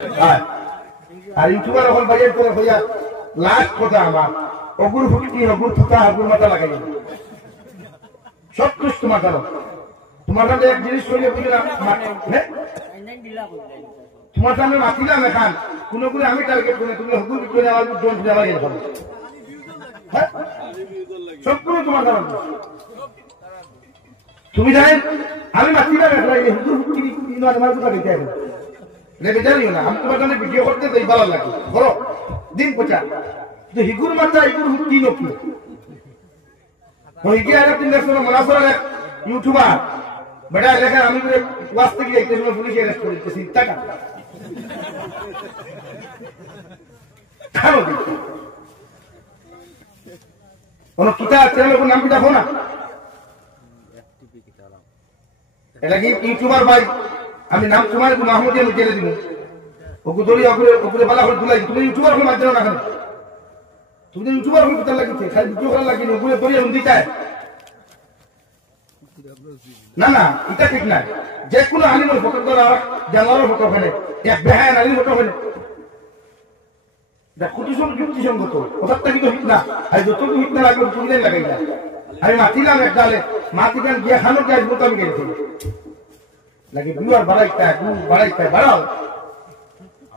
আর YouTuber এখন বাজার করে হইয়া লাস্ট কথা আমার অগুর ভক্তি অগুর থুকা অগুর মাথা লাগাই সব কিছু তোমার কারণ তোমার কাছে এক জিনিস করিয়ে বুঝলাম তোমার সামনে মাতিলাম এখান কোন করে আমি টার্গেট করে তুমি হকুর করে আমার জন দেওয়া গেল সবগুলো তোমার কারণ তুমি জানেন আমি মাতিলাম হুকুর ভক্তি আমার কথা দিতে হবে বেজারিও না আমি তোমার জন্য ভিডিও করতে যাই ভালো লাগে বলো দিন পচা তো হিগুর মাত্রা হিগুর হুকি নকি হিগি আর তিন দেশ মনাসর ইউটিউবার বেটা এলাকায় আমি ওয়াজ থেকে যাইতে সময় পুলিশ অ্যারেস্ট করে দিতে চিন্তা কারো কোন কিতাব চ্যানেলের নাম কি দেখো না এটা কি ইউটিউবার ভাই আমি নাম তোমার মাহমুদিয়া আমি জেলে দিব ওকে দড়ি ওপরে বালা করে দুলাই তুমি ইউটিউবার হলে মাঝে না কেন তুমি ইউটিউবার হলে কোথায় লাগিছে খালি ভিডিও করা লাগিনি ওপরে দড়ি উন্দি চায় না না এটা ঠিক না যে কোনো আনিমল ফটো করা জানোয়ারের ফটো ফেলে এক বেহায় আনিমল ফটো ফেলে যুক্তিসঙ্গত কথাটা কিন্তু হিট না আর যতটুকু হিট না লাগবে তুমি লাগাই না আমি মাতিলাম এক ডালে মাতি গান গিয়ে খানো গাছ বলতে আমি গেছি নাকি দুয়ার বাড়াও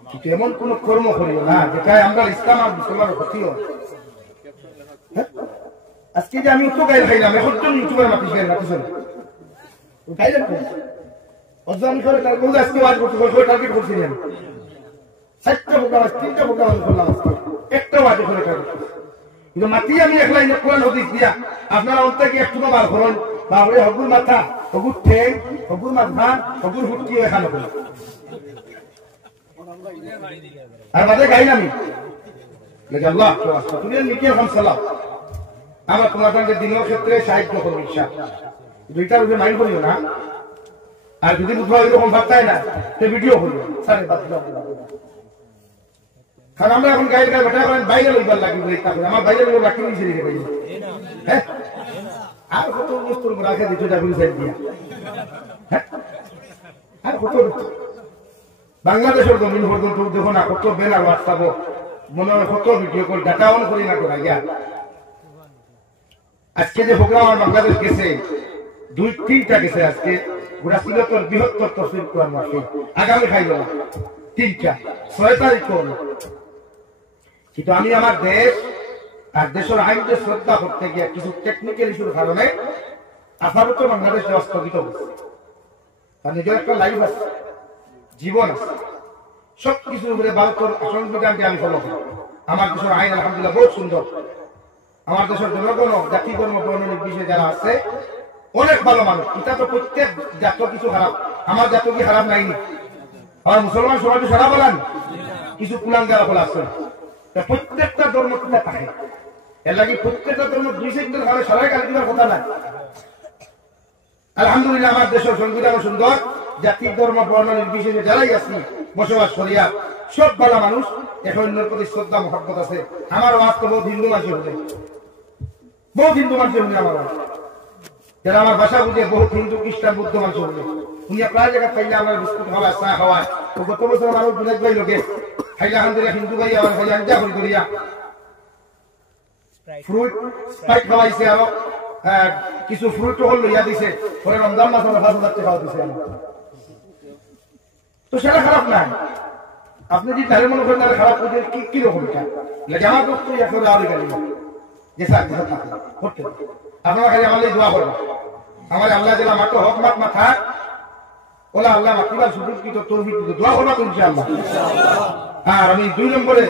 কিন্তু এমন কোন কর্ম করিও না যেটাই আমরা ইসলাম আর মুসলমানের ক্ষতিও আজকে যে আমি তো গাইল খাইলাম এখন তো ইউটিউবের মাতিস গাইল মাতিস গাইলেন অজান করে আজকে ওয়াজ করতে টার্গেট করছিলেন 7টা প্রোগ্রাম 3টা প্রোগ্রাম করলাম আজকে একটা ওয়াজে করে টার্গেট কিন্তু মাতি আমি একলা কোরআন হাদিস দিয়া আপনারা অন্তকে একটু বার করুন বাবরে হগুর মাথা হগুর ঠেং হগুর মাথা হগুর হুটকি এখানে আর মাঝে গাই আমি আল্লাহ তুমি নিকে এখন সালাম আমরা তোমার সঙ্গে দিনের ক্ষেত্রে সাহায্য করবো ইচ্ছা দুইটার উপরে মাইন্ড করিও না আর যদি বুধবার এরকম ভাবতাই না সে ভিডিও করবো সাড়ে 5 কারণ আমরা এখন গাইড গায়ে বেটা করেন বাইরে লইবার লাগবে আমার বাইরে লোক রাখি নিয়েছে হ্যাঁ আর কত বস্তুর রাখা দিত দিয়া আর কত বাংলাদেশের জমিন পর্যন্ত দেখো না কত বেলা হোয়াটসঅ্যাপ মনে হয় কত ভিডিও কল ডাটা অন করি না করা গিয়া আজকে যে প্রোগ্রাম আমার বাংলাদেশ গেছে 2-3টা গেছে আজকে গোটা সিলেটের বৃহত্তর তফসিল কোরআন মাহফিল আগামী খাইল 3টা 6 তারিখ কিন্তু আমি আমার দেশ আর দেশের আইনকে শ্রদ্ধা করতে গিয়ে কিছু টেকনিক্যাল ইস্যুর কারণে আপাতত বাংলাদেশ স্থগিত হচ্ছে তার নিজের একটা লাইফ আছে জীবন আছে সবকিছুর উপরে ভারতের সংবিধানকে আমি ফলো করি আমার দেশের আইন আলহামদুলিল্লাহ বহুত সুন্দর আমার দেশের জনগণ জাতি ধর্ম বর্ণ নির্বিশেষে যারা আছে অনেক ভালো মানুষ এটা তো প্রত্যেক জাত কিছু খারাপ আমার জাত কি খারাপ নাইনি আমার মুসলমান সমাজ সারা বলেন কিছু কুলাঙ্গারা বলে আসছেন প্রত্যেকটা ধর্ম কিনা থাকে এর লাগে প্রত্যেকটা ধর্ম 2 সেকেন্ডের কারণে সবাই গালি দেওয়ার কথা নাই আলহামদুলিল্লাহ আমার দেশের সংবিধান সুন্দর জাতি ধর্ম বর্ণ নির্বিশেষে যারাই আছি বসবাস করিয়া সব ভালো মানুষ এখন অন্যের প্রতি শ্রদ্ধা মহব্বত আছে আমার ওয়াজ তো বহুত হিন্দু মানুষ হলে আমার যারা আমার ভাষা বুঝে বহুত হিন্দু খ্রিস্টান বুদ্ধ মানুষ হলে উনি প্রায় জায়গা খাইলে আমার বিস্কুট খাওয়ায় চা খাওয়ায় তো গত বছর মানুষ বিরাজ ভাই লোকে খাইলে আলহামদুলিল্লাহ হিন্দু ভাই আমার খাইলে আঞ্জা করি করিয়া ফ্রুট স্প্রাইট খাওয়াইছে আরো কিছু ফ্রুট হল লইয়া দিছে পরে রমজান মাস আমরা 5,000 টাকা খাওয়া দিছে তো সেটা খারাপ নাই আপনি যদি তাহলে মনে করেন তাহলে খারাপ করতে কি রকম আমার দোস্ত এখন আরো গেল যে স্যার করতে আপনারা খালি আমার দোয়া করবেন আমার আল্লাহ যেন আমার তো হক মাত মাথা ওলা আল্লাহ মাতিবার সুযোগ কি তো তৌফিক দিতে দোয়া করবা তো ইনশাআল্লাহ আর আমি 2 নম্বরে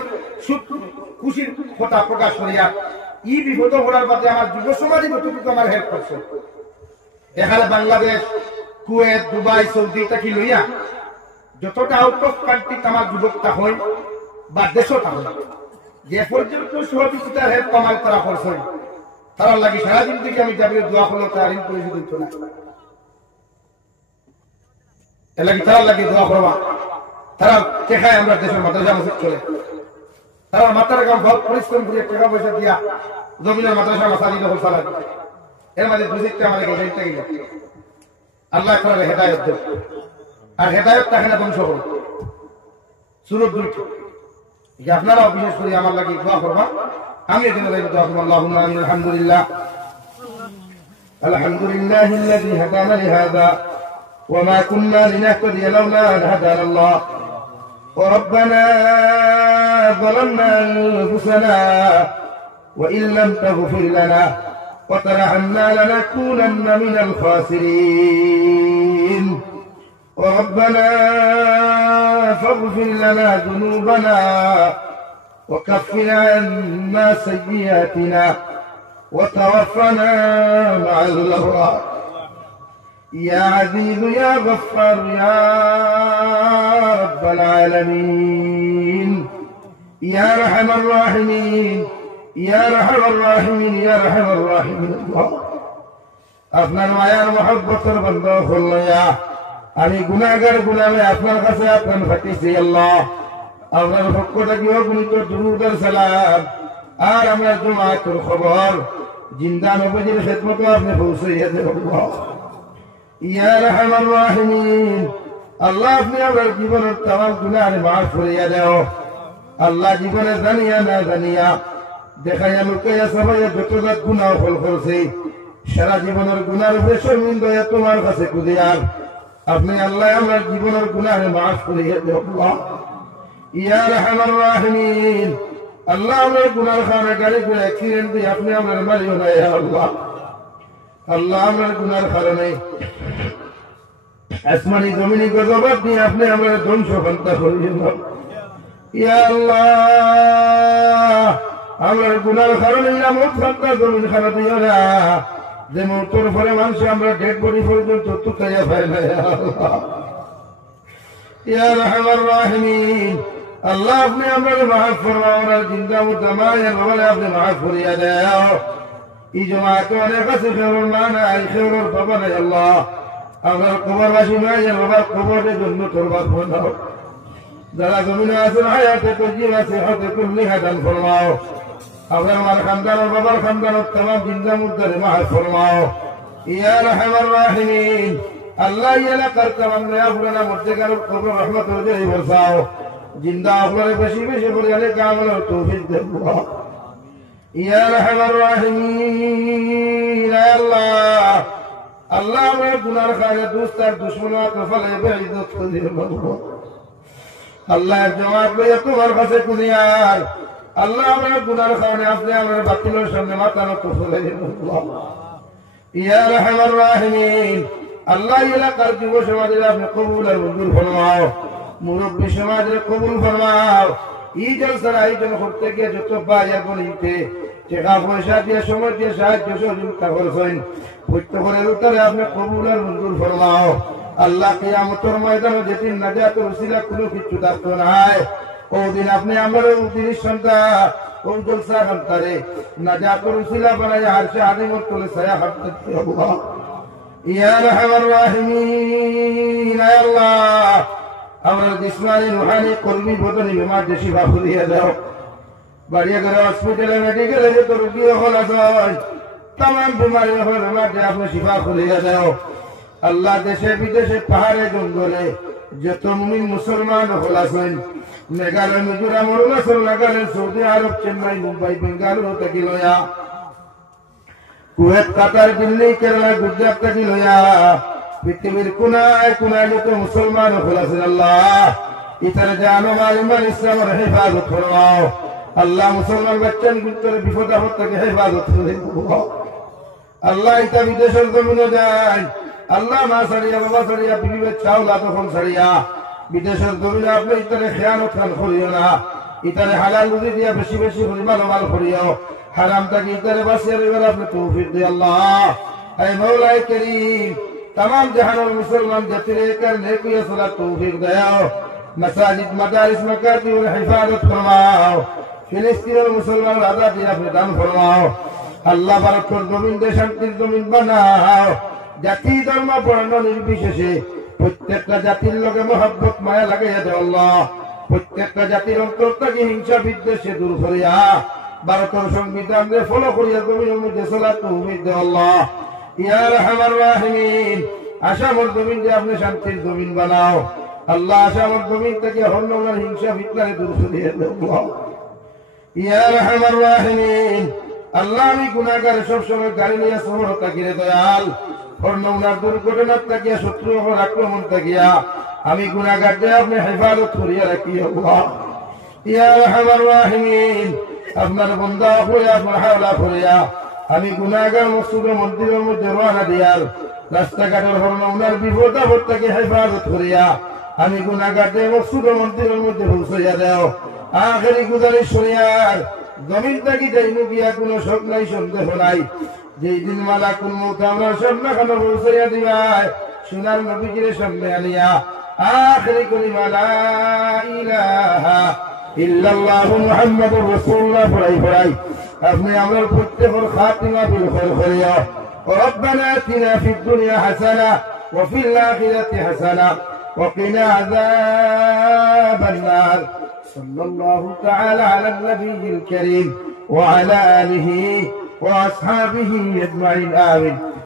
খুশির কথা প্রকাশ করিয়া ই বিপদ হওয়ার বাদে আমার যুব সমাজই যতটুকু আমার হেল্প করছে এখানে বাংলাদেশ কুয়েত দুবাই সৌদি তাকি লইয়া যতটা আউট অফ কান্ট্রি আমার যুবকটা হয় বা দেশটা হয় যে পর্যন্ত সহযোগিতার হেল্প আমার তারা করছে তারা লাগে সারাদিন থেকে আমি যাবি দোয়া করলো তার ঋণ পরিশোধ হইতো না এর লাগে তারা লাগে দোয়া করবা তারা টেকায় আমরা দেশের মাদ্রাসা মসজিদ চলে তারা মাতার গাম বহুত পরিশ্রম করে টাকা পয়সা দিয়া জমিনের মাদ্রাসা মাসাজিদ দখল চালায় এর মাঝে দুজিকটা আমাদের গেছে গেল আল্লাহ তাআলা হেদায়েত দেন আর হেদায়েত তাকে না ধ্বংস করুন সূরত দুটো যে আপনারাও বিশেষ করে আমার লাগি দোয়া করবা আমি এখানে দোয়া করব আল্লাহুম্মা আমিন আলহামদুলিল্লাহ الذي هدانا لهذا وما كنا لنهتدي لولا أن هدانا الله وربنا ظلمنا أنفسنا وإن لم تغفر لنا وترحمنا لنكونن من الخاسرين وربنا فاغفر لنا ذنوبنا وكفر عنا سيئاتنا وتوفنا مع الأبرار يا عزيز يا غفار يا رب العالمين يا أرحم الراحمين يا أرحم الراحمين يا أرحم الراحمين الله আপনার মায়ার মহব্বতের বন্ধ হল্লা আমি গুনাহগার গুনাহে আপনার কাছে আপনার ফাটিছি আল্লাহ আপনার পক্ষ থেকে অগণিত দুরূদ আর সালাম আর আমরা জুমাতুল খবর জিন্দা নবীর খিদমতে আপনি পৌঁছাইয়া দেন আল্লাহ ইয়া আরহামার রাহিমিন আল্লাহ আপনি আমার জীবনের तमाम গুনাহ মাফ করিয়া দাও আল্লাহ জীবনে জানিয়া না জানিয়া দেখাইয়া লুকাইয়া সবাই যত গুনাহ ফল করছে সারা জীবনের গুনার উপরে শর্মিন্দা তোমার কাছে কুদিয়ার আপনি আল্লাহ আমার জীবনের গুনাহ মাফ করিয়া দাও আল্লাহ ইয়া আরহামার রাহিমিন আল্লাহ আমার গুনার কারণে গাড়ি করে অ্যাক্সিডেন্ট দিয়ে আপনি আমার মারিও না ইয়া আল্লাহ আল্লাহ আমার গুনার কারণে আসমানি জমিনি গজবাত দিয়ে আপনি আমার ধ্বংস বান্তা করিয়েন ইয়া আল্লাহ আমার গুনার কারণে মত বান্তা জমিন খারাপ দিও না যে মৌতর পরে মানুষ আমরা ডেড বডি পর্যন্ত তুকাইয়া পাই না ইয়া আল্লাহ ইয়া রাহমার রাহিমিন আল্লাহ আপনি আমরা মাফ ফরমাওয়ার জিন্দা মুতামায়ের বলে আপনি মাফ করিয়া দাও এই জমাত অনেক আছে খবর মানা আই খবর বাবা নাই আল্লাহ আমার কবরবাসী মায়ের বাবার কবরের জন্য তরবাদ বানাও যারা জমিনে আছেন হায়াতে তজিব আছে হাতে কুল্লি হাদান ফরমাও আপনার আমার খানদানের বাবার খানদানের तमाम জিন্দা মুর্দারে মাফ ফরমাও ইয়া রাহমার রাহিমিন আল্লাহ ইয়ালা করতে আমরা আপনারা মুর্দাগার কবর রহমত হয়ে বরসাও জিন্দা আপনারে বেশি বেশি করে কামল তৌফিক দেন ইয়া রাহমার রাহিমিন আল্লাহ আল্লাহ আমার গুনার কারণে দোস্ত আর দুশমনাত ফলে বেইজ্জত করে দিও আল্লাহ জবাব লইয়া তোমার কাছে কুদিয়ার আল্লাহ আমার গুনার কারণে আপনি আমার বাতিলের সামনে মাথা নত করে দিন ইয়া রাহমার রাহিমিন আল্লাহ এলাকার যুব সমাজের আপনি কবুল আর মঞ্জুর ফরমাও মুরব্বী সমাজের কবুল ফরমাও এই জলসার আয়োজন করতে গিয়ে যত বাজার বলিতে টাকা পয়সা দিয়ে সময় দিয়ে সাহায্য সহযোগিতা করছেন প্রত্যেকের উত্তরে আপনি কবুল আর মঞ্জুর ফরমাও আল্লাহ কিয়ামতের ময়দানে যেদিন নাজাতের উসিলা কোনো কিছু থাকতো নাই ওদিন আপনি আমার উদ্দিনের সন্তান কোন জলসা খানতারে নাজাতের উসিলা বানায় আরশে আদিমত তোলে ছায়া হাঁটতে আল্লাহ ইয়া রাহমার রাহিমিন আল্লাহ আমরা জিসমানি রুহানি কলবি বদনি বিমার যে শিফা খুলিয়ে দাও বাড়িয়া ঘরে হসপিটালে মেডিকেলে যত রোগী হল আছেন तमाम बीमारी যে আপনি শিফা খুলিয়ে দাও আল্লাহ দেশে বিদেশে পাহাড়ে জঙ্গলে যত মুমিন মুসলমান হল আছেন মেঘালয় মিজোরাম অরুণাচল নাগাল্যান্ড সৌদি আরব চেন্নাই মুম্বাই বেঙ্গালুরু থেকে লয়া কুয়েত কাতার দিল্লি কেরালা গুজরাট থেকে লয়া পৃথিবীর কোনায় কোনায় যত মুসলমান হল আছেন আল্লাহ ইতারে জানো মালিমান ইসলামের হেফাজত ফরমাও আল্লাহ মুসলমান বাচ্চান ভিতরে বিপদ আপদ থেকে হেফাজত করে আল্লাহ ইতা বিদেশের জমিনে যায় আল্লাহ মা সারিয়া বাবা সারিয়া বিবি চাউলা তখন সারিয়া বিদেশের জমিনে আপনি ইতারে খেয়ানত খান করিও না ইতারে হালাল রুজি দিয়া বেশি বেশি পরিমাণ মাল করিও হারাম থেকে ইতারে বাঁচিয়ে রইবার আপনি তৌফিক দিয়ে আল্লাহ এই মৌলাই করিম तमाम जहानों मुसलमान जतरे कर नेकी सलात तौफीक दयाओ मसाजिद मदारिस मकाती और हिफाजत फरमाओ फिलिस्तीन और मुसलमान आजादी अपने दान फरमाओ अल्लाह बारक कर जमीन दे शांतिर जमीन बनाओ জাতি ধর্ম বর্ণ নির্বিশেষে প্রত্যেকটা জাতির লগে মহব্বত মায়া লাগাইয়া দাও আল্লাহ প্রত্যেকটা জাতির অন্তর থেকে হিংসা বিদ্বেষে দূর করিয়া ভারতের সংবিধান ফলো করিয়া জমিনের মধ্যে সালাত তৌফীক দাও আল্লাহ ইয়া আরহামার রাহিমিন আশামর জমিন যে আপনি শান্তির জমিন বানাও আল্লাহ আশামত জমিন থেকে হন্ননার হিংসা ফিতনারে দূর করিয়ে দাও ইয়া রাহমার রাহিমিন। আল্লাহ আমি গুনাহগার সব সময় গাড়ি নিয়ে শহর তাকিয়ে দয়াল হন্ননার দুর্ঘটনার তাকিয়া শত্রু আক্রমণ তাকিয়া আমি গুনাহগারদের আপনি হেফাজত করিয়া রাখি আল্লাহ ইয়া রাহমার রাহিমিন। আপনার বান্দা হয়ে আপনার হাওলা করিয়া আমি গুনাহগার মসজিদের মন্দিরের মধ্যে রওনা দিয়ার রাস্তাঘাটের হন্ননার বিপদ আপদ থেকে হেফাজত করিয়া আমি গুনাহগারদের মসজিদের মন্দিরের মধ্যে পৌঁছাইয়া দাও। আখেরি গুজারিশ শরিয়ার জমিন থাকি যাইনু গিয়া কোনো শোক নাই সন্দেহ নাই যেই দিন মালাকুল মউত আমরা সামনাখানে পৌঁছাইয়া দিবাই সোনার নবীজির সামনে আনিয়া আখেরি কলিমা লা ইলাহা ইল্লাল্লাহু মুহাম্মাদুর রাসূলুল্লাহ পড়াই আপনি আমার প্রত্যেকের খাতিমা বিল খায়র করিয়া রব্বানা আতিনা ফিদ দুনিয়া হাসানা ওয়া ফিল আখিরাতি হাসানা ওয়া কিনা আযাবান নার। সাল্লাল্লাহু তাআলা আলা নবিয়িল কারীম ওয়া আলা আলিহি ওয়া আসহাবিহি আজমাইন আমিন।